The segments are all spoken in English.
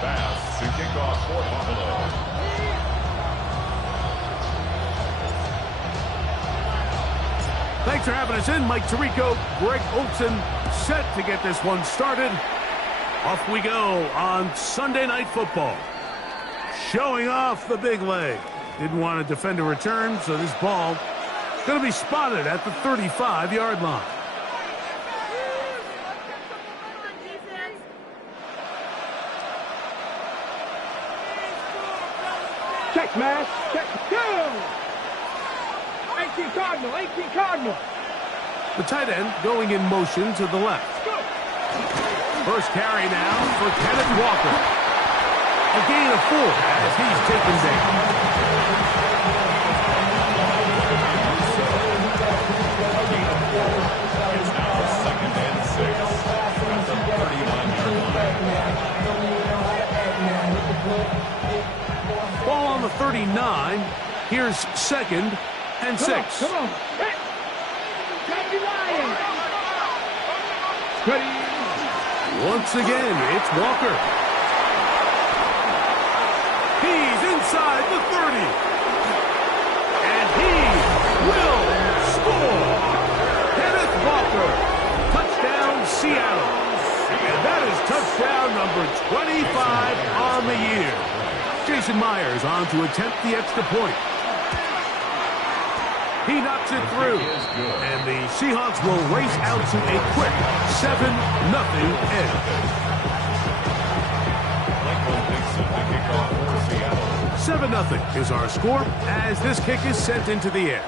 pass to kick off for Buffalo. Thanks for having us in. Mike Tirico, Greg Olson, set to get this one started. Off we go on Sunday Night Football. Showing off the big leg. Didn't want to defend a return, so this ball going to be spotted at the 35-yard line. Check, man. Check. Go! 18 Cardinal. 18 Cardinal. The tight end going in motion to the left. First carry now for Kenneth Walker. A gain of 4 as he's taken down. It's now 2nd and 6 at the 39-yard line. Ball on the 39. Here's 2nd and 6. Come on. Hey. Ready. Once again, it's Walker. He's inside the 30. And he will score. Kenneth Walker. Touchdown, Seattle. And that is touchdown number 25 on the year. Jason Myers on to attempt the extra point. He knocks it through, and the Seahawks will race out to a quick 7-0 edge. 7-0 is our score as this kick is sent into the air.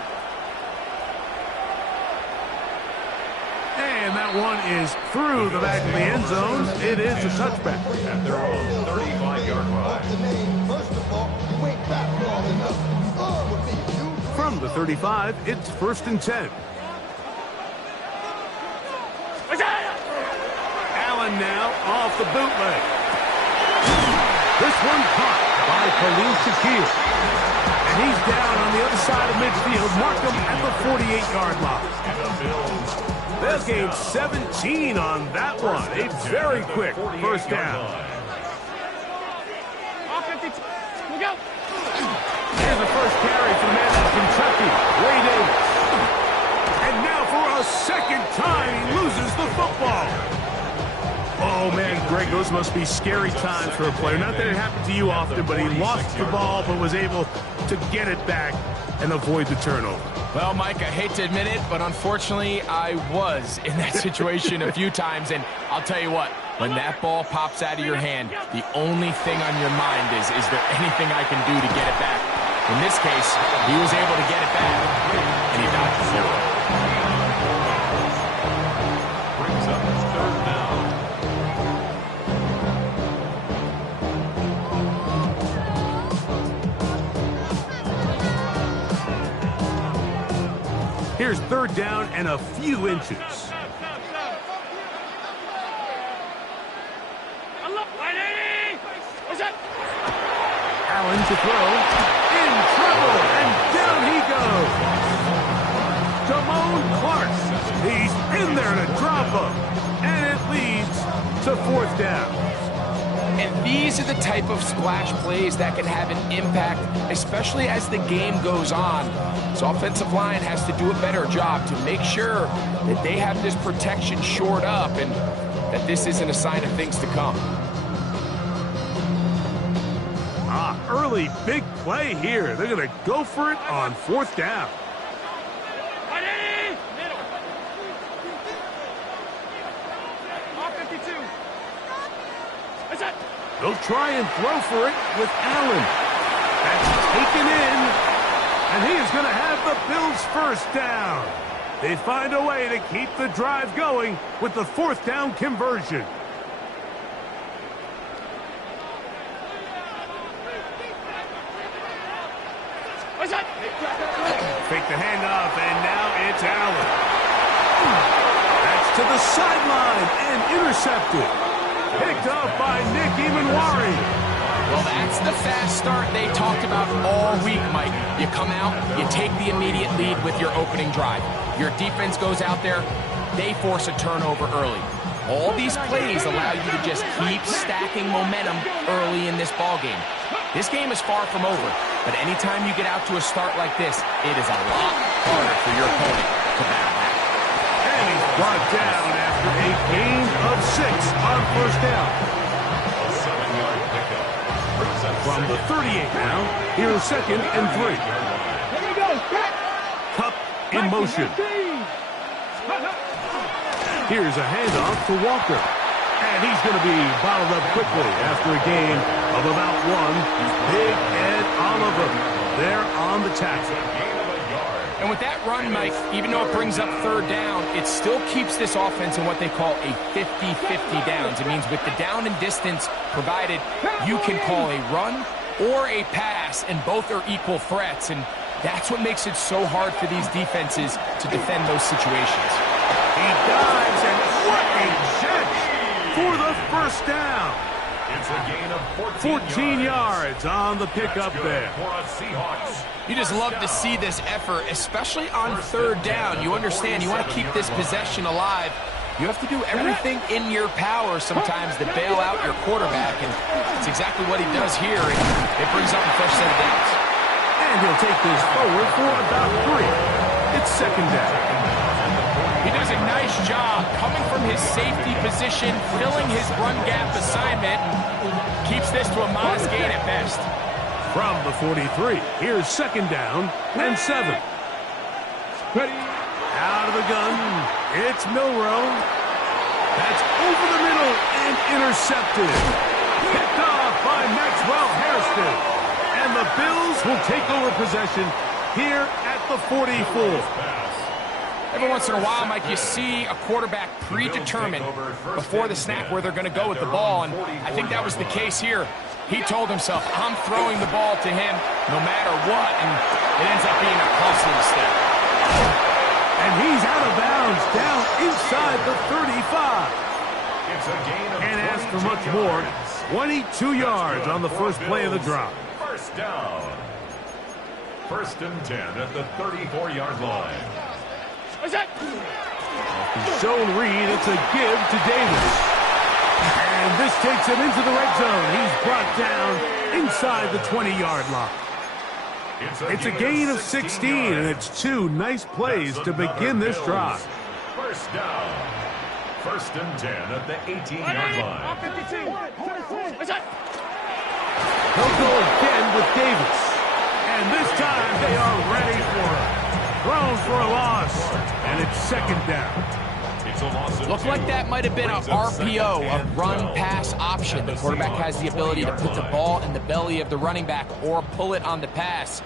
And that one is through the back of the end zone. It is a touchback. At their own 35-yard line. From the 35, it's 1st and 10. Allen now off the bootleg. This one caught by Khalil Shakir. And he's down on the other side of midfield. Mark him at the 48-yard line. They'll gain 17 on that one. A very quick first down. Here's the first carry for the man out of Kentucky, Ray Davis. And now for a second time, he loses the football. Oh, man, Greg, those must be scary times for a player. Not that it happened to you often, but he lost the ball but was able to get it back and avoid the turnover. Well, Mike, I hate to admit it, but unfortunately, I was in that situation a few times. And I'll tell you what, when that ball pops out of your hand, the only thing on your mind is there anything I can do to get it back? In this case, he was able to get it back, and he dodged 0. Brings up 3rd down. Here's 3rd down and a few inches. Allen to throw. In trouble, and down he goes. Damone Clark. He's in there to drop him. And it leads to 4th down. And these are the type of splash plays that can have an impact, especially as the game goes on. So offensive line has to do a better job to make sure that they have this protection shored up and that this isn't a sign of things to come. Early big play here. They're going to go for it on 4th down. They'll try and throw for it with Allen. That's taken in, and he is going to have the Bills' 1st down. They find a way to keep the drive going with the 4th down conversion. Fake the handoff, and now it's Allen. That's to the sideline and intercepted. Picked up by Nick Emanwari. Well, that's the fast start they talked about all week, Mike. You come out, you take the immediate lead with your opening drive. Your defense goes out there, they force a turnover early. All these plays allow you to just keep stacking momentum early in this ball game. This game is far from over, but anytime you get out to a start like this, it is a lot harder for your opponent to battle back. And he's brought down after a gain of 6 on first down. A 7-yard pickup. Brings up From the 38 now, here's 2nd and 3. Here we go. Back. Cup in motion. Here's a handoff to Walker. And he's going to be bottled up quickly after a gain of about 1. Big Ed Oliver there on the tackle. And with that run, Mike, even though it brings up 3rd down, it still keeps this offense in what they call a 50-50 downs. It means with the down and distance provided, you can call a run or a pass, and both are equal threats. And that's what makes it so hard for these defenses to defend those situations. He dives, and what a catch for the first down. It's a gain of 14 yards on the pickup there. For a Seahawks. You just love to see this effort, especially on 3rd down. You understand, you want to keep this possession alive. You have to do everything in your power sometimes to bail out your quarterback, and it's exactly what he does here, and it brings up a fresh set of downs. And he'll take this forward for about 3. It's 2nd down. He does a nice job coming from his safety position, filling his run gap assignment, and keeps this to a modest gain at best. From the 43, here's 2nd down and 7. Ready. Out of the gun, it's Milrow. That's over the middle and intercepted. Picked off by Maxwell Hairston. And the Bills will take over possession here at the 44. Every once in a while, Mike, you see a quarterback predetermined before the snap where they're going to go with the ball, and I think that was the case here. He told himself, I'm throwing the ball to him no matter what, and it ends up being a costly mistake. And he's out of bounds down inside the 35. It's a gain of And as for much more, 22 yards on the first play of the drive. First down. 1st and 10 at the 34-yard line. What's that? Zone read, it's a give to Davis. And this takes him into the red zone. He's brought down inside the 20-yard line. It's a gain of 16, and it's 2 nice plays to begin this drive. First down. 1st and 10 at the 18-yard line. What's that? He'll go again with Davis. And this time they are ready for him. Thrown for a loss, and it's 2nd down. It's a loss of Looked 2. like that might have been an RPO, a run-pass option. The quarterback has the ability to put the ball in the belly of the running back or pull it on the pass.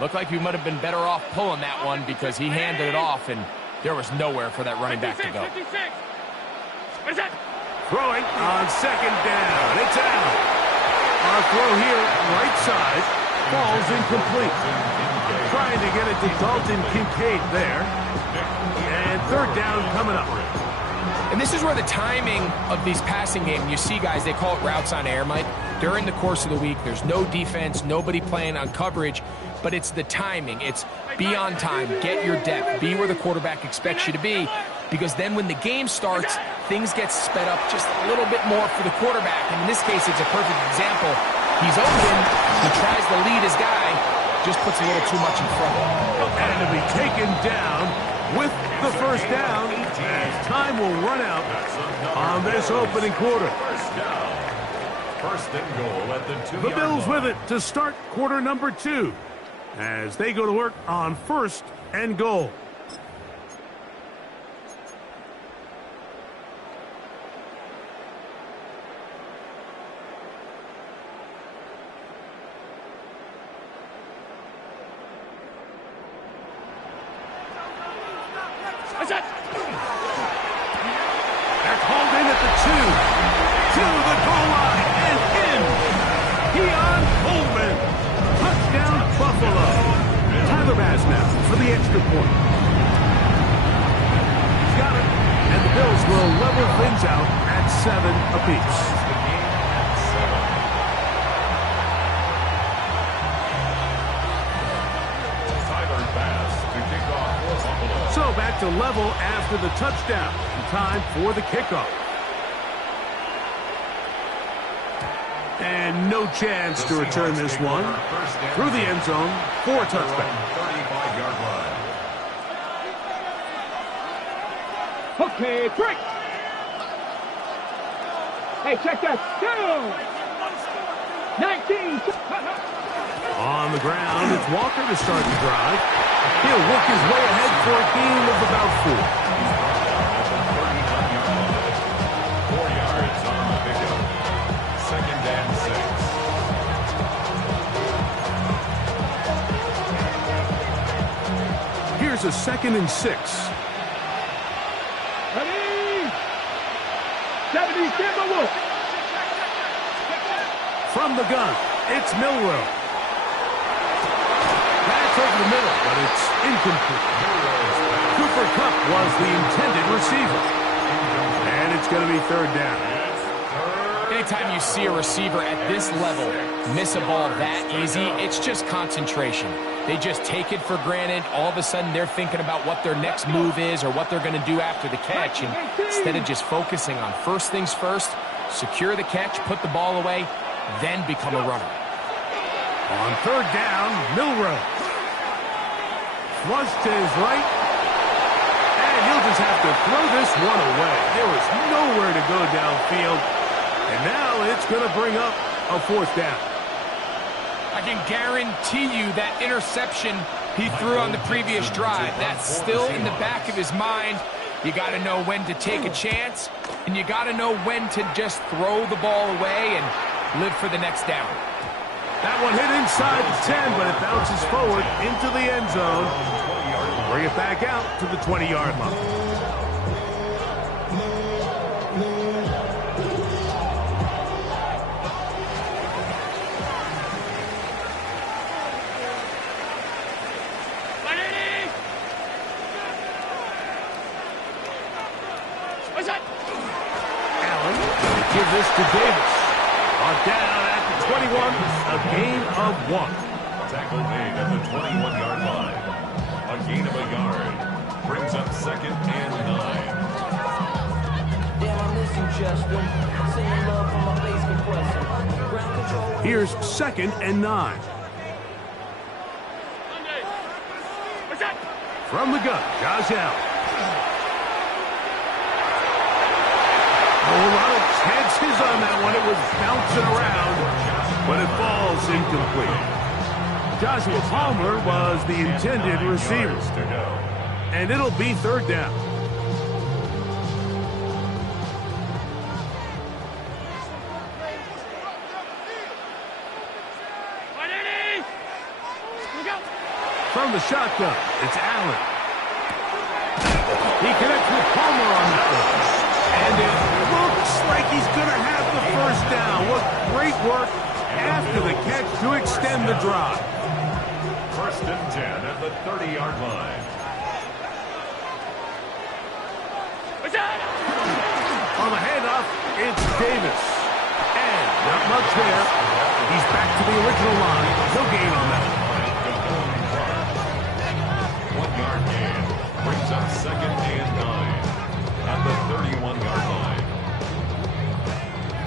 Looked like we might have been better off pulling that one because he handed it off, and there was nowhere for that running back to go. What's that? Throwing on 2nd down. It's out. Our throw here, right side, falls incomplete. Trying to get it to Dalton Kincaid there. And 3rd down coming up. And this is where the timing of these passing games, you see guys, they call it routes on air, Mike. During the course of the week, there's no defense, nobody playing on coverage, but it's the timing. It's be on time, get your depth, be where the quarterback expects you to be, because then when the game starts, things get sped up just a little bit more for the quarterback. And in this case, it's a perfect example. He's open, he tries to lead his guy, just puts a little too much in front of him. And to be taken down with the 1st down as time will run out on this opening quarter. First down. 1st and goal at the 2-yard line. The Bills with it to start quarter number 2 as they go to work on 1st and goal. What's that? They're called in at the 2 to the goal line and in. Keon Coleman. Touchdown Buffalo. Tyler Bass now for the extra point. He's got it. And the Bills will level things out at 7 apiece. So back to level after the touchdown. Time for the kickoff. And no chance to return this one through the end zone for a touchback. 35-yard line. Okay, break. Hey, check that. Down. 19. On the ground, it's Walker to start the drive. He'll work his way ahead for a gain of about 4. 4 yards on the pickup. 2nd and 6. Here's a 2nd and 6. Ready? 70, stand by Wolf. From the gun, it's Milrow. That's over the middle, but it's incomplete. Cooper Kupp was the intended receiver. And it's going to be 3rd down. Anytime you see a receiver at this level miss a ball that easy, it's just concentration. They just take it for granted. All of a sudden, they're thinking about what their next move is or what they're going to do after the catch. And instead of just focusing on first things first, secure the catch, put the ball away, then become a runner. On 3rd down, Milrow. Flush to his right. And he'll just have to throw this one away. There was nowhere to go downfield. And now it's going to bring up a 4th down. I can guarantee you that interception he threw on the previous drive, that's still in the back of his mind. You got to know when to take a chance, and you got to know when to just throw the ball away and live for the next down. That one hit inside the 10, but it bounces forward into the end zone. Bring it back out to the 20-yard line. Allen will give this to Davis. On down at the 21, a gain of 1. Tackle made at the 21-yard line. A gain of a yard. Brings up 2nd and 9. Damn, I miss you, Justin. Sending love from my bass compressor. Ground control. Here's 2nd and 9. From the gun, Josh Allen. A lot of chances on that one. It was bouncing around, but it falls incomplete. Joshua Palmer was the intended receiver. And it'll be 3rd down. From the shotgun, it's Allen. He connects with Palmer on that one. And it looks like he's going to have the 1st down. What great work after the catch to extend the drive. 1st and 10 at the 30-yard line. On the handoff, it's Davis. And not much there. He's back to the original line. No gain on that. 1-yard gain. Brings up 2nd and 9 at the 31-yard line.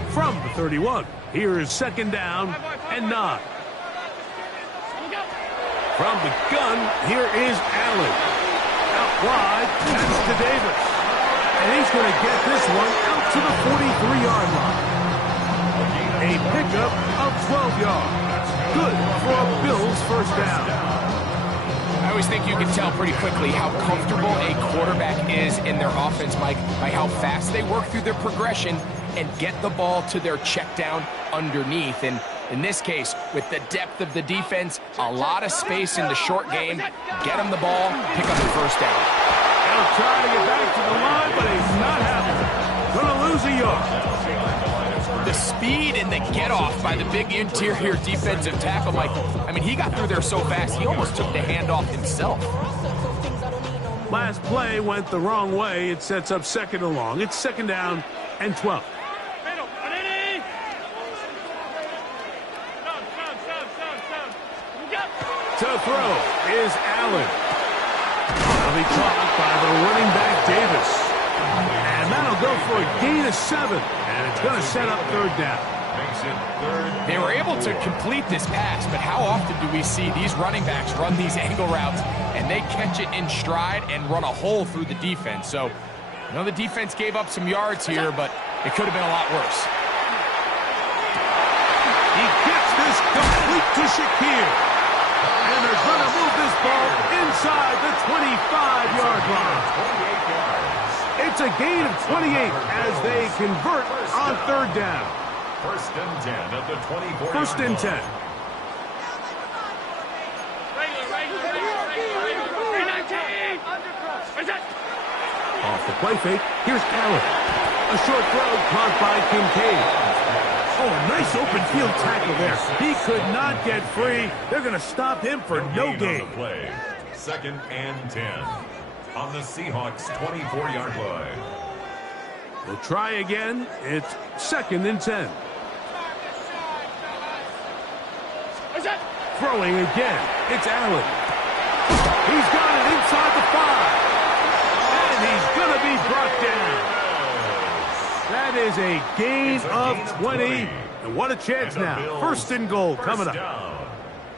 From the 31, here is 2nd down and 9. From the gun, here is Allen. Out wide, that's to Davis. And he's going to get this one out to the 43-yard line. A pickup of 12 yards. Good for a Bills 1st down. I always think you can tell pretty quickly how comfortable a quarterback is in their offense, Mike, by how fast they work through their progression and get the ball to their check down underneath. And in this case, with the depth of the defense, a lot of space in the short game, get them the ball, pick up the 1st down. They'll try to get back to the line, but he's not happening. Going to lose a yard. The speed and the get-off by the big interior defensive tackle, Mike. I mean, he got through there so fast, he almost took the handoff himself. Last play went the wrong way. It sets up 2nd and long. It's 2nd down and 12. To throw is Allen. Will be caught by the running back Davis. And that'll go for a gain of 7. And it's going to set up 3rd down. Makes it third. They were able to complete this pass, but how often do we see these running backs run these angle routes and they catch it in stride and run a hole through the defense? So, I know the defense gave up some yards here, but it could have been a lot worse. He gets this complete to Shakir. And they're going to move this ball inside the 25-yard line. 28 yards. It's a gain of 28 as they convert on third down. First and 10 at the 24. First and 10. Off the play fake, here's Allen. A short throw caught by Kincaid. Oh, a nice open field tackle there. He could not get free. They're going to stop him for no gain. Play. Second and 10 on the Seahawks 24-yard line. We'll try again. It's second and 10. Throwing again. It's Allen. He's got it inside the 5. And he's going to be brought down. That is a gain of 20. And what a chance now. First and goal coming up.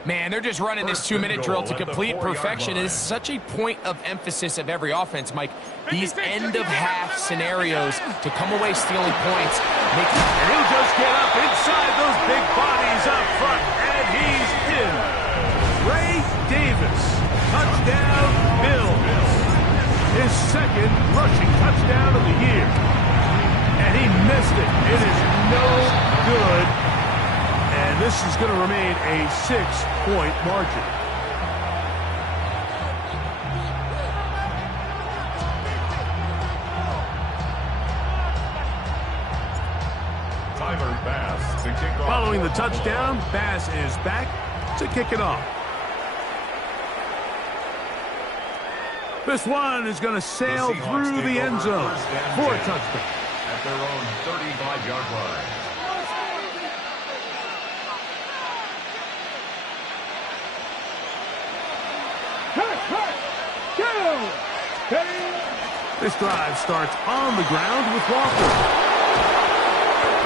Man, they're just running this 2-minute drill to complete perfection. It is such a point of emphasis of every offense, Mike. These end-of-half scenarios to come away stealing points. And he'll just get up inside those big bodies up front. And he's in. Ray Davis. Touchdown, Bills. His second rushing touchdown of the year. And he missed it. It is no good. And this is going to remain a 6-point margin. Tyler Bass to kick off. Following the touchdown, Bass is back to kick it off. This one is going to sail through the end zone for a touchdown. At their own 35-yard line. This drive starts on the ground with Walker.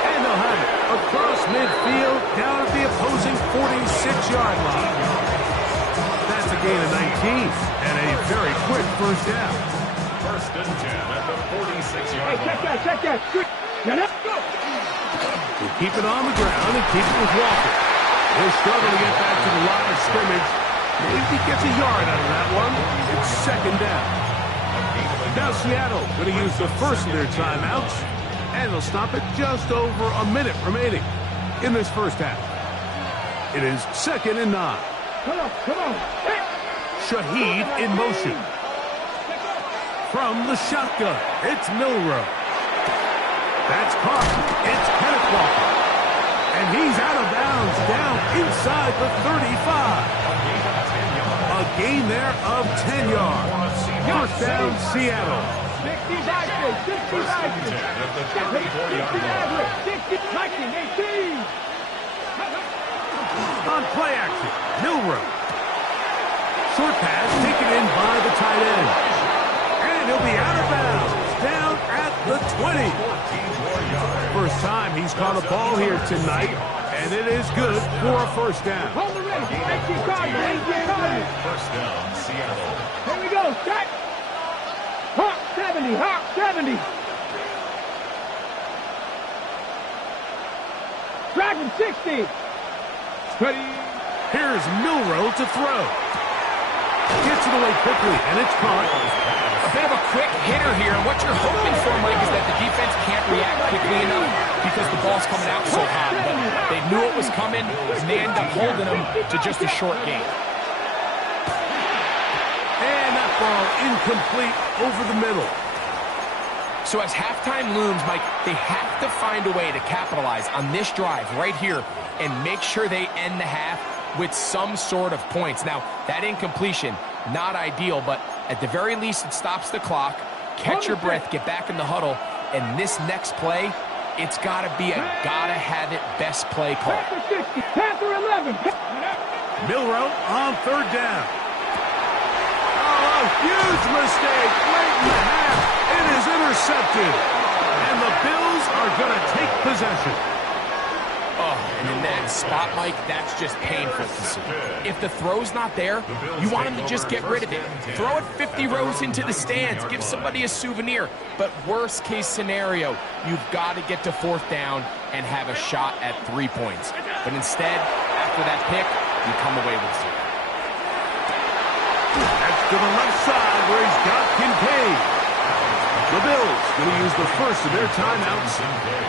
And they'll have it across midfield down at the opposing 46-yard line. That's a gain of 19 and a very quick first down. First and 10 at the 46-yard line. Check that. Good. Get up. Go. We'll keep it on the ground and keep it with Walker. He'll struggle to get back to the line of scrimmage. Maybe he gets a yard out of that one. It's second down. Now Seattle going to use the first of their timeouts, and they'll stop it just over a minute remaining in this first half. It is second and 9. Come on. Hey. Shaheed in motion. From the shotgun, it's Milrow. That's caught. It's Kenneth Walker. And he's out of bounds down inside the 35. A gain there of 10 yards. First down, Seattle. 65. At the 34-yard line. 18. On play action, Milrow. Short pass taken in by the tight end. And he'll be out of bounds down at the 20. First time he's caught a ball here tonight, and it is good for a first down. Hold the ready. 18 target. First down, Seattle. Here we go. Set. Hawk 70. Dragon 60. Ready. Here's Milrow to throw. Gets it away quickly, and it's caught. A bit of a quick hitter here. And what you're hoping for, Mike, is that the defense can't react quickly enough because the ball's coming out so hot. But they knew it was coming, and they end up holding them to just a short gain. And that ball incomplete over the middle. So as halftime looms, Mike, they have to find a way to capitalize on this drive right here and make sure they end the half with some sort of points. Now, that incompletion, not ideal, but at the very least, it stops the clock. Catch your breath, get back in the huddle, and this next play, it's got to be a gotta-have-it best play call. Panther 11. Milrow on third down. Oh, a huge mistake late in the half. It is intercepted. And the Bills are going to take possession. Oh, and in that spot, Mike, that's just painful to see. If the throw's not there, you want him to just get rid of it. Throw it 50 rows into the stands. Give somebody a souvenir. But worst case scenario, you've got to get to 4th down and have a shot at 3 points. But instead, after that pick, you come away with 0. That's to the left side where he's got Kincaid. The Bills going to use the first of their timeouts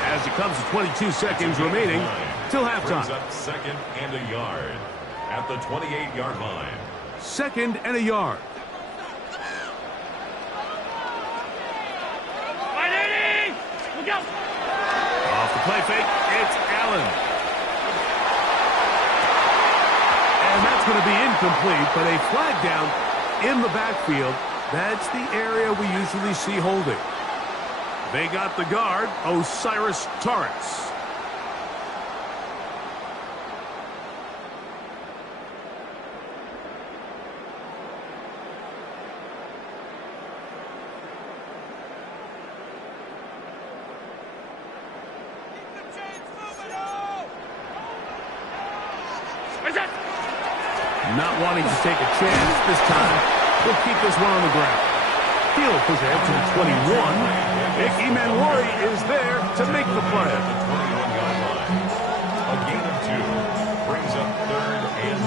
as it comes to 22 seconds remaining till halftime. Brings up 2nd and a yard at the 28-yard line. 2nd and a yard. Off the play fake, it's Allen. And that's going to be incomplete, but a flag down in the backfield. That's the area we usually see holding. They got the guard, Osiris Torres. Not wanting to take a chance this time. We'll keep this one on the ground. He'll push ahead to the 21. Icky Manwari is there to make the play. At the 21-yard line. A gain of 2 brings up 3rd and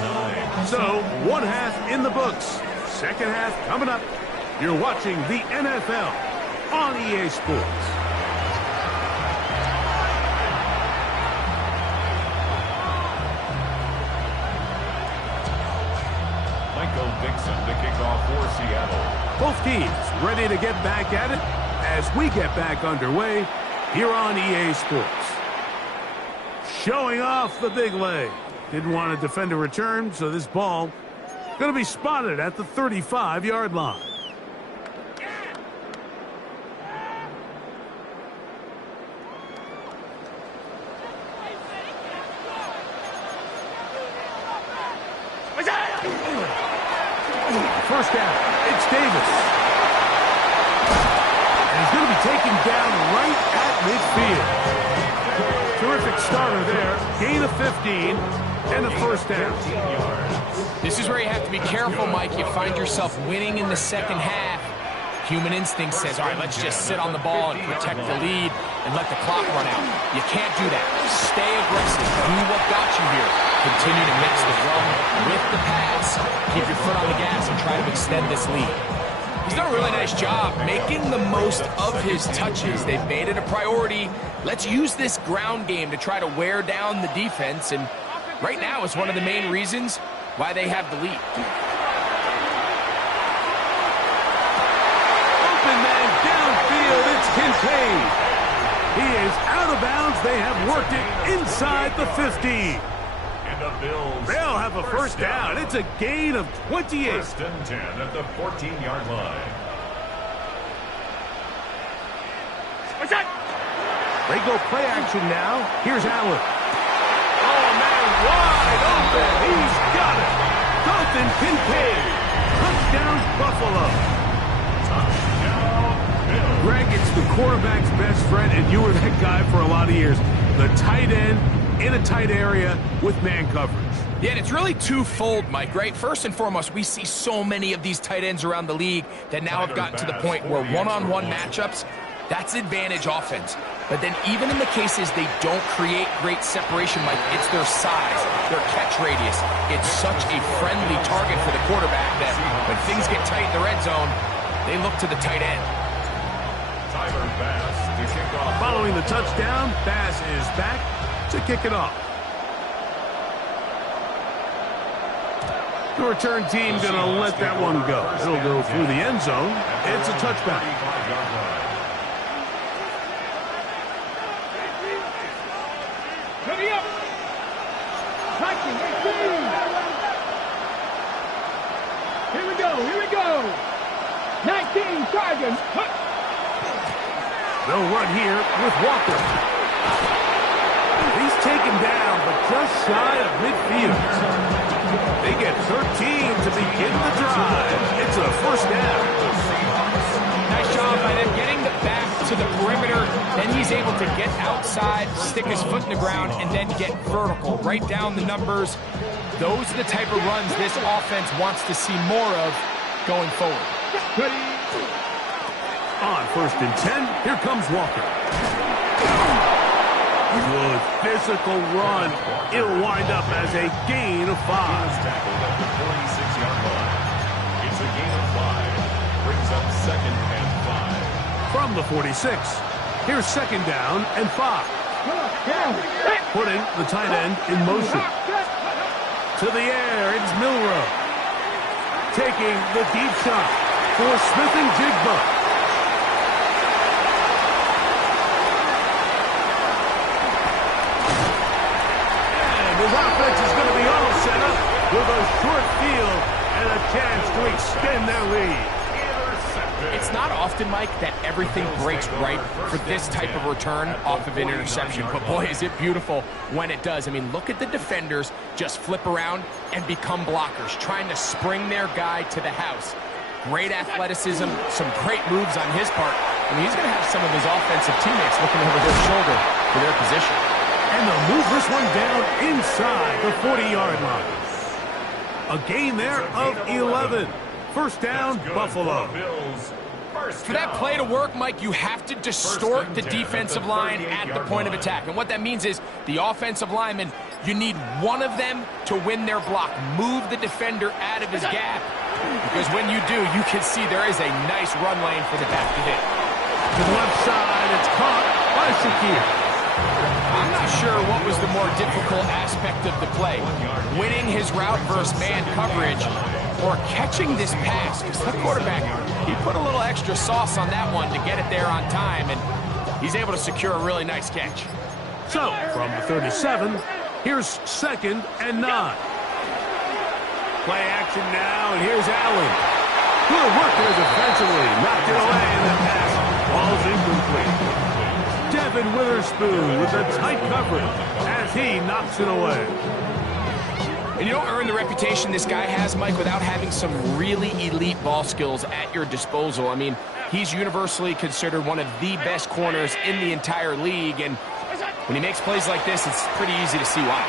9. So, 1 half in the books. 2nd half coming up. You're watching the NFL on EA Sports. Dixon to kick off for Seattle. Both teams ready to get back at it as we get back underway here on EA Sports. Showing off the big leg. Didn't want to defend a return, so this ball going to be spotted at the 35-yard line. First down, it's Davis. And he's going to be taken down right at midfield. Terrific starter there. Gain of 15 and a first down. This is where you have to be careful, Mike. You find yourself winning in the 2nd half. Human instinct says, all right, let's just sit on the ball and protect the lead and let the clock run out. You can't do that. Stay aggressive. Do what got you here. Continue to mix the run with the pass. Keep your foot on the gas and try to extend this lead. He's done a really nice job making the most of his touches. They've made it a priority. Let's use this ground game to try to wear down the defense. And right now is one of the main reasons why they have the lead. Open man downfield, it's Kincaid. He is out of bounds. They have worked it inside the 50. They'll have a first down. It's a gain of 28. 1st and 10 at the 14-yard line. They go play action now. Here's Allen. Oh, man, wide open. He's got it. Dalton Kincaid. Touchdown, Buffalo. Touchdown, Bills. Greg, it's the quarterback's best friend, and you were that guy for a lot of years. The tight end in a tight area with man coverage. Yeah, and it's really twofold, Mike, right? First and foremost, we see so many of these tight ends around the league that now have gotten to the point where one-on-one matchups, that's advantage offense. But then even in the cases they don't create great separation, Mike, it's their size, their catch radius. It's such a friendly target for the quarterback that when things get tight in the red zone, they look to the tight end. Tyler Bass to kick off. Following the touchdown, Bass is back to kick it off. The return team going to let that one go. It'll go through the end zone. It's a touchback. Ready up. Touching. Here we go. Here we go. 19 Chargers. They'll run here with Walker. He's taken down, but just shy of midfield. They get 13 to begin the drive. It's a first down. Nice job by them getting the back to the perimeter. Then he's able to get outside, stick his foot in the ground, and then get vertical, right down the numbers. Those are the type of runs this offense wants to see more of going forward. On 1st and 10, here comes Walker. Good physical run. It'll wind up as a gain of 5. Tackled at the 46-yard line. It's a gain of 5. Brings up 2nd and 5. From the 46, here's 2nd down and 5. Putting the tight end in motion. To the air, it's Milrow. Taking the deep shot for Smith and Jigba. His offense is going to be all set up with a short field and a chance to extend their lead. It's not often, Mike, that everything breaks right for this type of return off of an interception. But boy, is it beautiful when it does. I mean, look at the defenders just flip around and become blockers, trying to spring their guy to the house. Great athleticism, some great moves on his part. I mean, he's going to have some of his offensive teammates looking over their shoulder for their position. And they'll move this one down inside the 40-yard line. A gain there of 11. 1st down, Buffalo. For that play to work, Mike, you have to distort the defensive line at the point of attack. And what that means is the offensive lineman, you need one of them to win their block. Move the defender out of his gap. Because when you do, you can see there is a nice run lane for the back to hit. To the left side, it's caught by Shakir. I'm not sure what was the more difficult aspect of the play. Winning his route versus man coverage or catching this pass. Because the quarterback, he put a little extra sauce on that one to get it there on time, and he's able to secure a really nice catch. So, from the 37, here's 2nd and 9. Play action now, and here's Allen. Good work there defensively. Knocked it away, and the pass falls incomplete. Devin Witherspoon with a tight coverage as he knocks it away. And you don't earn the reputation this guy has, Mike, without having some really elite ball skills at your disposal. I mean, he's universally considered one of the best corners in the entire league, and when he makes plays like this, it's pretty easy to see why.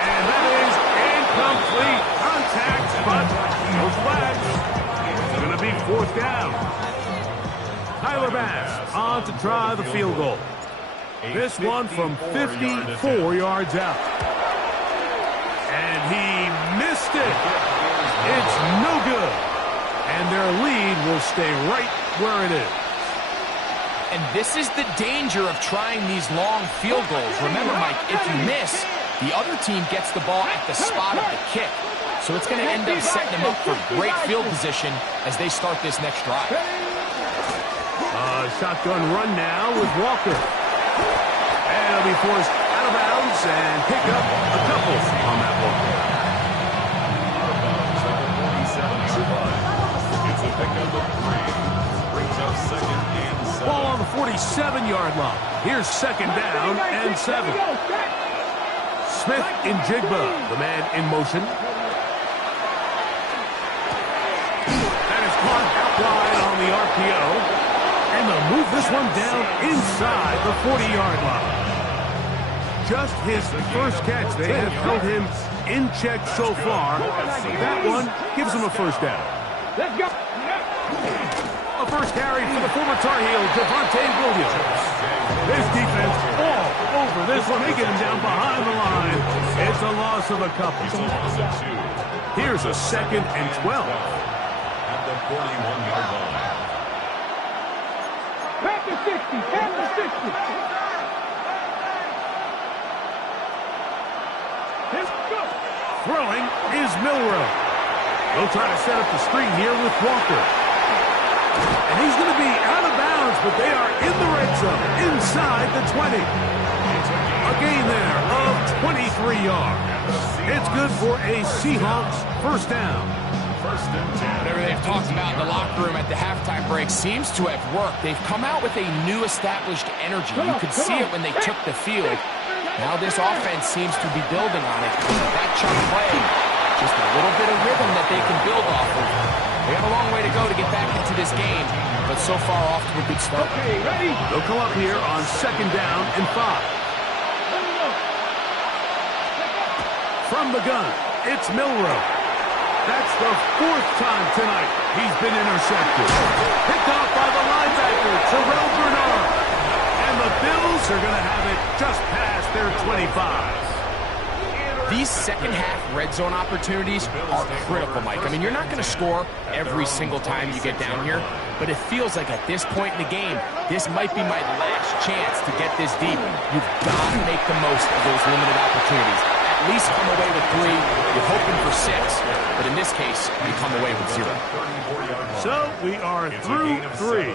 And that is incomplete contact, but no flags. It's going to be 4th down. Tyler Bass on to try the field goal. This one from 54 yards out. And he missed it. It's no good. And their lead will stay right where it is. And this is the danger of trying these long field goals. Remember, Mike, if you miss, the other team gets the ball at the spot of the kick. So it's going to end up setting them up for great field position as they start this next drive. Shotgun run now with Walker. And he'll be forced out of bounds and pick up a couple on that one. It's a pickup of 3. Brings up 2nd and 7. Ball on the 47-yard line. Here's 2nd down and 7. Smith and Jigba, the man in motion. That is caught out wide on the RPO. And they'll move this one down inside the 40-yard line. Just his first catch. They have held him in check so far. That one gives him a 1st down. Let's go. A first carry for the former Tar Heel, Devontae Williams. This defense all over this one. They get him down behind the line. It's a loss of a couple. Here's a 2nd and 12. At the 41-yard line. Back to 60. Back to 60. Let's go. Throwing is Milrow. They'll try to set up the screen here with Walker. And he's going to be out of bounds, but they are in the red zone, inside the 20. A gain there of 23 yards. It's good for a Seahawks 1st down. Whatever they've talked about in the locker room at the halftime break seems to have worked. They've come out with a new established energy. You could see it when they took the field. Now this offense seems to be building on it. That chunk play, just a little bit of rhythm that they can build off of. They got a long way to go to get back into this game, but so far off to a good start. Okay, ready? They'll come up here on 2nd down and 5. From the gun, it's Milrow. That's the 4th time tonight he's been intercepted. Picked off by the linebacker, Terrell Bernard. And the Bills are going to have it just past their 25. These second-half red zone opportunities are critical, Mike. I mean, you're not going to score every single time you get down here, but it feels like at this point in the game, this might be my last chance to get this deep. You've got to make the most of those limited opportunities. At least come away with 3. You're hoping for 6, but in this case, you come away with 0. So we are through 3.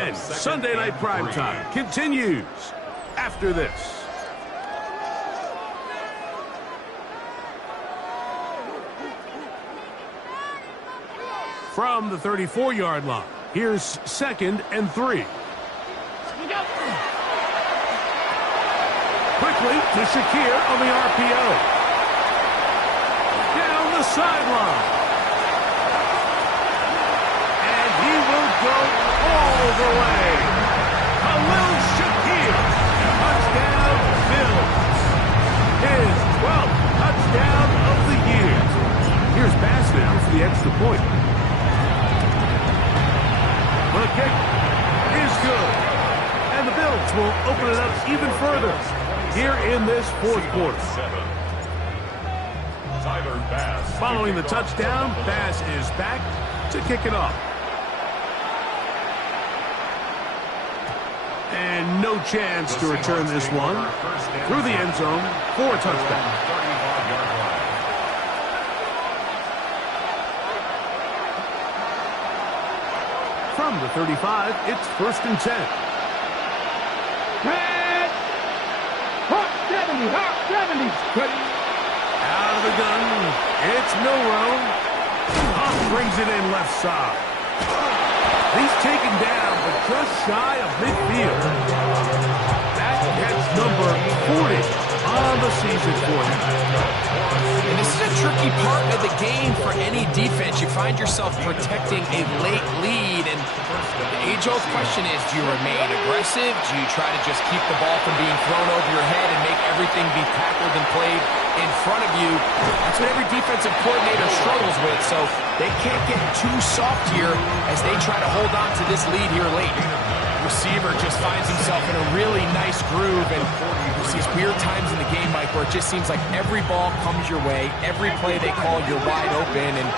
And Sunday Night Primetime continues after this. From the 34-yard line, here's 2nd and 3. Quickly to Shakir on the RPO. Down the sideline. And he will go all the way. Khalil Shakir. Touchdown, Bills. His 12th touchdown of the year. Here's Bass now for the extra point. The kick is good. And the Bills will open it up even further here in this 4th quarter. Following the touchdown, Bass is back to kick it off. And no chance to return this one through the end zone for a touchdown. From the 35, it's 1st and 10. Red! Hawk 70, Hawk 70. Out of the gun, it's Milrow. Hawk brings it in left side. He's taken down, but just shy of midfield. That's number 40 on the season for him. And this is a tricky part of the game for any defense. You find yourself protecting a late lead, and the age-old question is, do you remain aggressive? Do you try to just keep the ball from being thrown over your head and make everything be tackled and played in front of you? That's what every defensive coordinator struggles with, so they can't get too soft here as they try to hold on to this lead here late. Receiver just finds himself in a really nice groove, and there's these weird times in the game, Mike, where it just seems like every ball comes your way, every play they call, you're wide open, and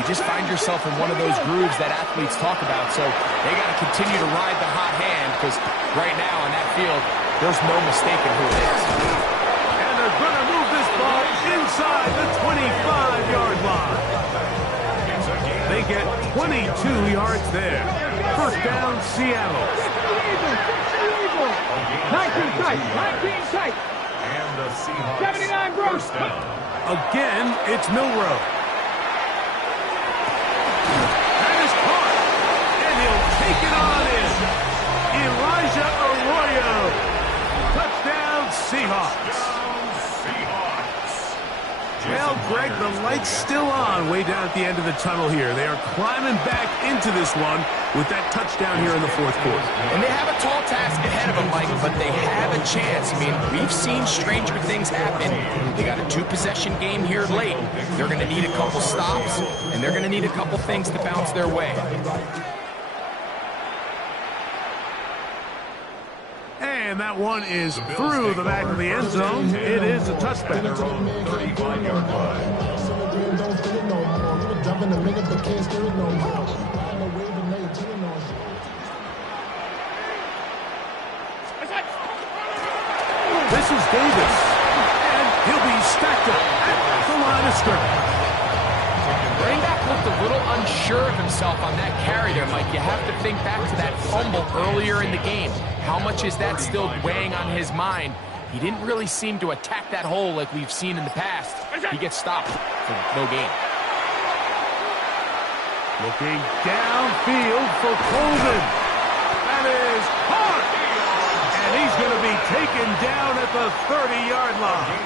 you just find yourself in one of those grooves that athletes talk about. So they got to continue to ride the hot hand, because right now on that field, there's no mistaking who it is. And they're going to move this ball inside the 25-yard line. They get 22 yards there. 1st down, Seattle. 19 tight, 19 tight. And the Seahawks 79 gross. first down. Again, it's Milrow. That is caught. And he'll take it on in. Elijah Arroyo. Touchdown, Seahawks. Well, Greg, the light's still on way down at the end of the tunnel here. They are climbing back into this one with that touchdown here in the 4th quarter. And they have a tall task ahead of them, Mike, but they have a chance. I mean, we've seen stranger things happen. They got a 2-possession game here late. They're going to need a couple stops, and they're going to need a couple things to bounce their way. And that one is through the back of the end zone. It is a touchback. 35-yard line. This is Davis. And he'll be stacked up at the line of scrimmage. Running back looked a little unsure of himself on that carry there, Mike. You have to think back to that fumble earlier in the game. How much is that still weighing on his mind? He didn't really seem to attack that hole like we've seen in the past. He gets stopped for no gain. Looking downfield for Coleman. That is hard. And he's going to be taken down at the 30-yard line.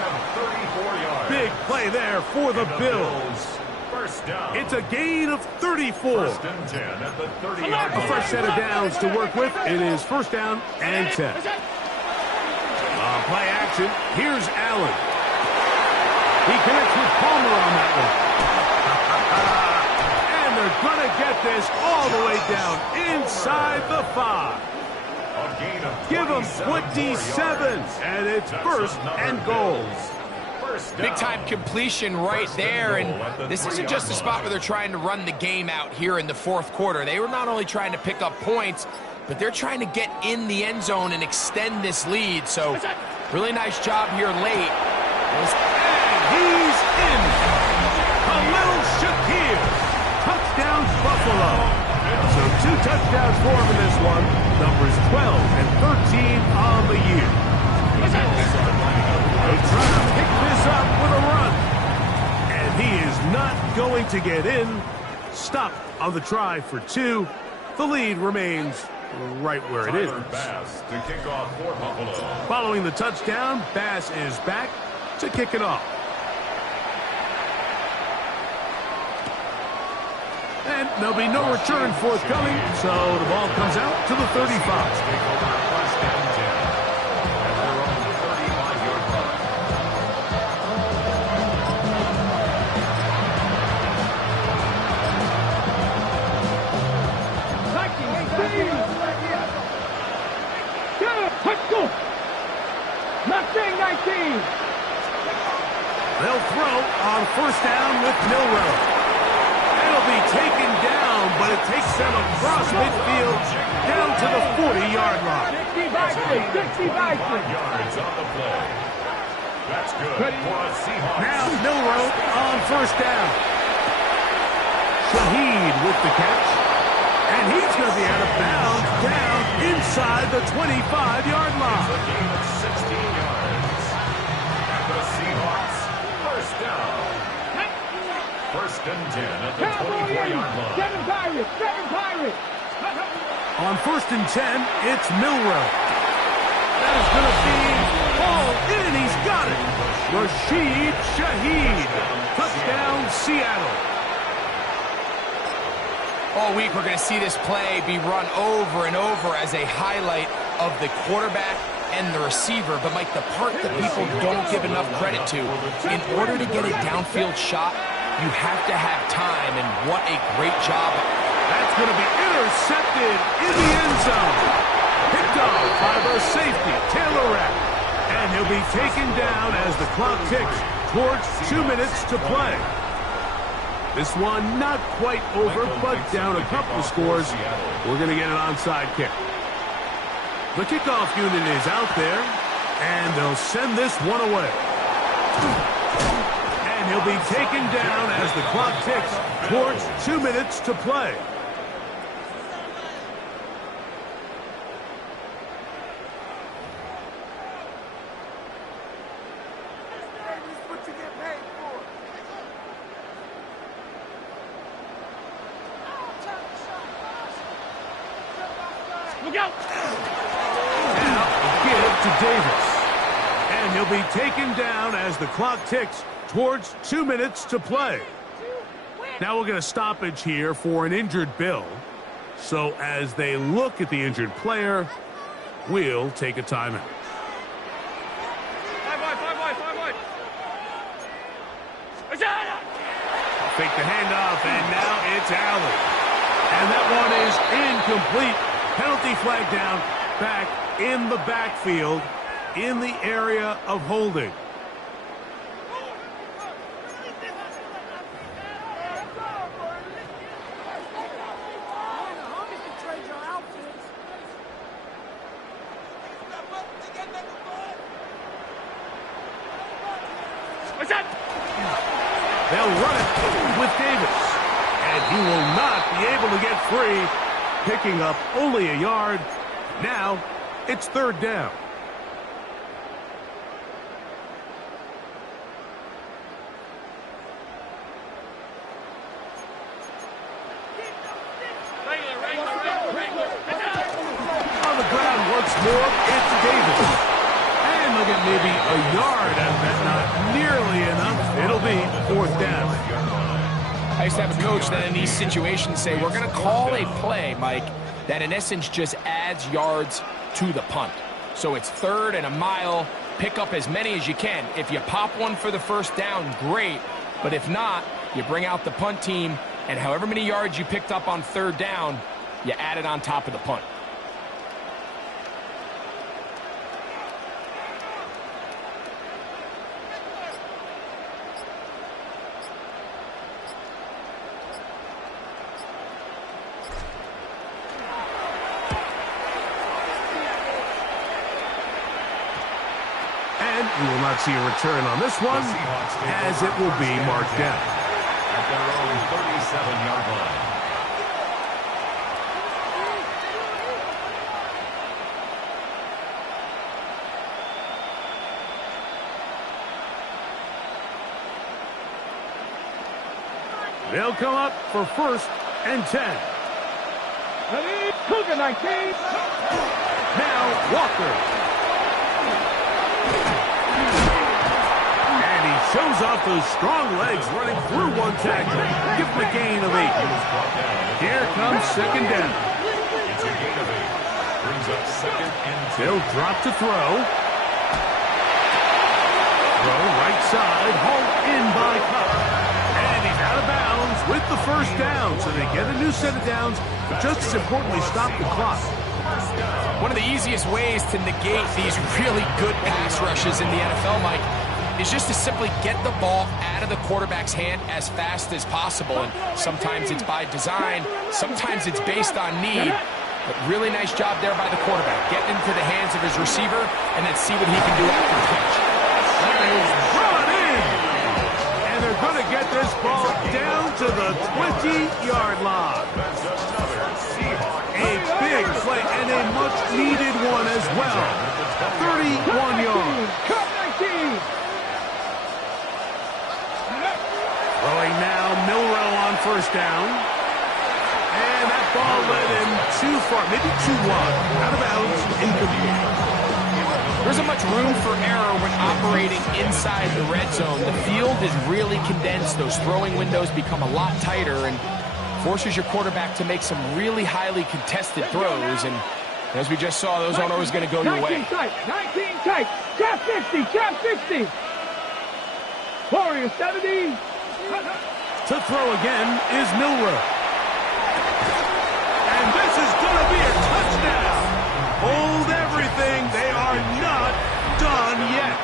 Big play there for the Bills. First down. It's a gain of 34. First and 10 at the 30-yard A line. fresh set of downs to work with. It is first down and 10. Play action. Here's Allen. He connects with Palmer on that one. And they're going to get this all the way down inside the 5. A gain of Give them 27, 27, and it's first and goal. Big time completion right there, and this isn't just a spot where they're trying to run the game out here in the fourth quarter. They were not only trying to pick up points, but they're trying to get in the end zone and extend this lead. So really nice job here late. And he's in. Khalil Shakir. Touchdown Buffalo. So 2 touchdowns for him in this one. Numbers 12 and 13 on the year. They try to pick this up with a run. And he is not going to get in. Stop on the try for 2. The lead remains right where it is. Bass to kick off for Buffalo. Following the touchdown, Bass is back to kick it off. And there'll be no return forthcoming, so the ball comes out to the 35. Take over first and 10 at their own 35-yard line. Let's go. Mustang 19. They'll throw on first down with Milrow. It'll be taken down, but it takes them across midfield down to the 40-yard line. 60 by 5 yards on the play. That's good for a Seahawks. Now Milrow on first down. Shaheed with the catch. And he's going to be out of bounds down inside the 25-yard line. A gain of 16 yards. And the Seahawks first down. First and 10 at the 24-yard line. 7 Pirates. 7 Pirates. On first and 10, it's Milrow. That is going to be all in. He's got it. Rashid Shaheed. Touchdown, Seattle. All week, we're going to see this play be run over and over as a highlight of the quarterback and the receiver. But, Mike, the part that people don't give enough credit to, in order to get a downfield shot, you have to have time, and what a great job. That's going to be intercepted in the end zone. Picked off by the safety, Taylor Rapp. And he'll be taken down as the clock ticks towards 2 minutes to play. This one not quite over, but down a couple of scores. We're going to get an onside kick. The kickoff unit is out there, and they'll send this one away. And he'll be taken down as the clock ticks towards 2 minutes to play. Look out. Now, give to Davis. And he'll be taken down as the clock ticks towards 2 minutes to play. Now we'll get a stoppage here for an injured Bill. So as they look at the injured player, we'll take a timeout. 5 wide. Fake the handoff, and now it's Allen. And that one is incomplete. Penalty flag down, back in the backfield, in the area of holding. They'll run it with Davis. And he will not be able to get free, picking up only a yard. Now it's third down. On the ground once more, it's Davis. And they'll get maybe a yard out of that, not nearly enough. It'll be fourth down. I used to have a coach that in these situations say, we're going to call a play, Mike, that in essence just adds yards to the punt. So it's 3rd and a mile. Pick up as many as you can. If you pop one for the first down, great. But if not, you bring out the punt team, and however many yards you picked up on 3rd down, you add it on top of the punt. We will not see a return on this one, as it will be marked down. At their own 37-yard line. They'll come up for 1st and 10. Ready? Cougar 19. Now Walker. Shows off those strong legs running through one tackle. Give him a gain of 8. Here comes 2nd down. It's a gain of 8. Brings up 2nd and 2. They'll drop to throw. Throw right side, hauled in by Cup. And he's out of bounds with the 1st down. So they get a new set of downs, but just as importantly, stop the clock. One of the easiest ways to negate these really good pass rushes in the NFL, Mike, is just to simply get the ball out of the quarterback's hand as fast as possible. And sometimes it's by design, sometimes it's based on need. But really nice job there by the quarterback. Getting into the hands of his receiver and then see what he can do after the catch. Brought in! And they're going to get this ball down to the 20-yard line. A big play and a much-needed one as well. 31 yards. Cup 19. Throwing now, Milrow on 1st down. And that ball led him too far, maybe too wide. Out of bounds, incomplete. There isn't much room for error when operating inside the red zone. The field is really condensed. Those throwing windows become a lot tighter and forces your quarterback to make some really highly contested throws. And as we just saw, those aren't always going to go your way. 19 tight. Trap 50. Warrior 70. To throw again is Milrow. And this is going to be a touchdown. Hold everything. They are not done yet.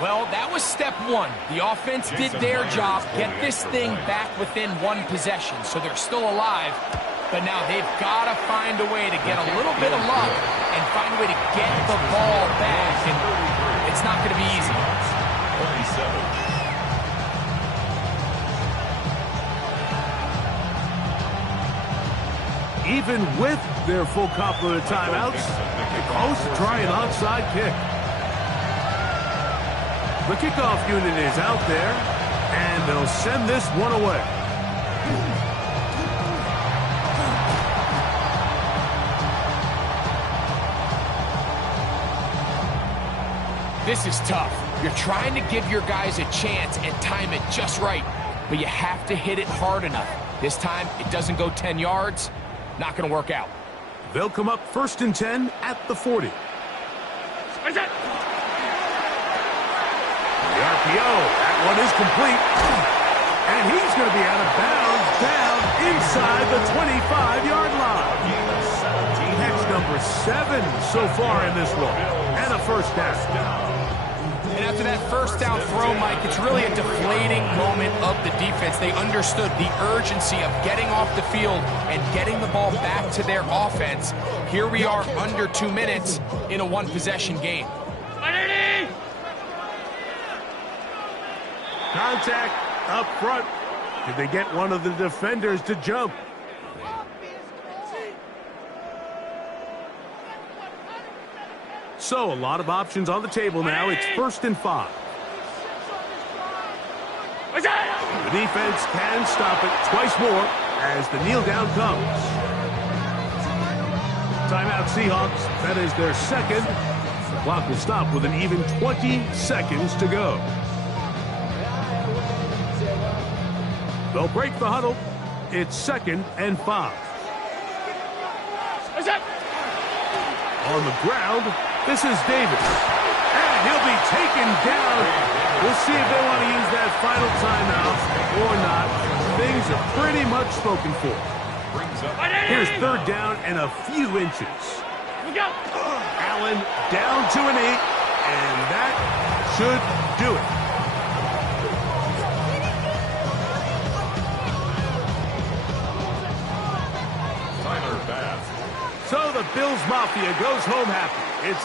Well, that was step 1. The offense did their job, get this thing back within 1 possession, so they're still alive. But now they've got to find a way to get a little bit of luck and find a way to get the ball back. And it's not going to be easy. 37. Even with their full complement of timeouts, they close to try an onside kick. The kickoff unit is out there, and they'll send this one away. This is tough. You're trying to give your guys a chance and time it just right, but you have to hit it hard enough. This time, it doesn't go 10 yards. Not going to work out. They'll come up 1st and 10 at the 40. The RPO, that one is complete. And he's going to be out of bounds down inside the 25-yard line. That's number 7 so far in this one. And a 1st down. And after that 1st down throw, Mike, it's really a deflating moment of the defense. They understood the urgency of getting off the field and getting the ball back to their offense. Here we are under 2 minutes in a 1-possession game. Contact up front. Did they get one of the defenders to jump? So, a lot of options on the table now. It's 1st and 5. The defense can stop it twice more as the kneel down comes. Timeout Seahawks. That is their 2nd. The clock will stop with an even 20 seconds to go. They'll break the huddle. It's 2nd and 5. On the ground, this is Davis. And he'll be taken down. We'll see if they want to use that final timeout or not. Things are pretty much spoken for. Here's 3rd down and a few inches. Allen down to an 8, and that should do it. So the Bills Mafia goes home happy.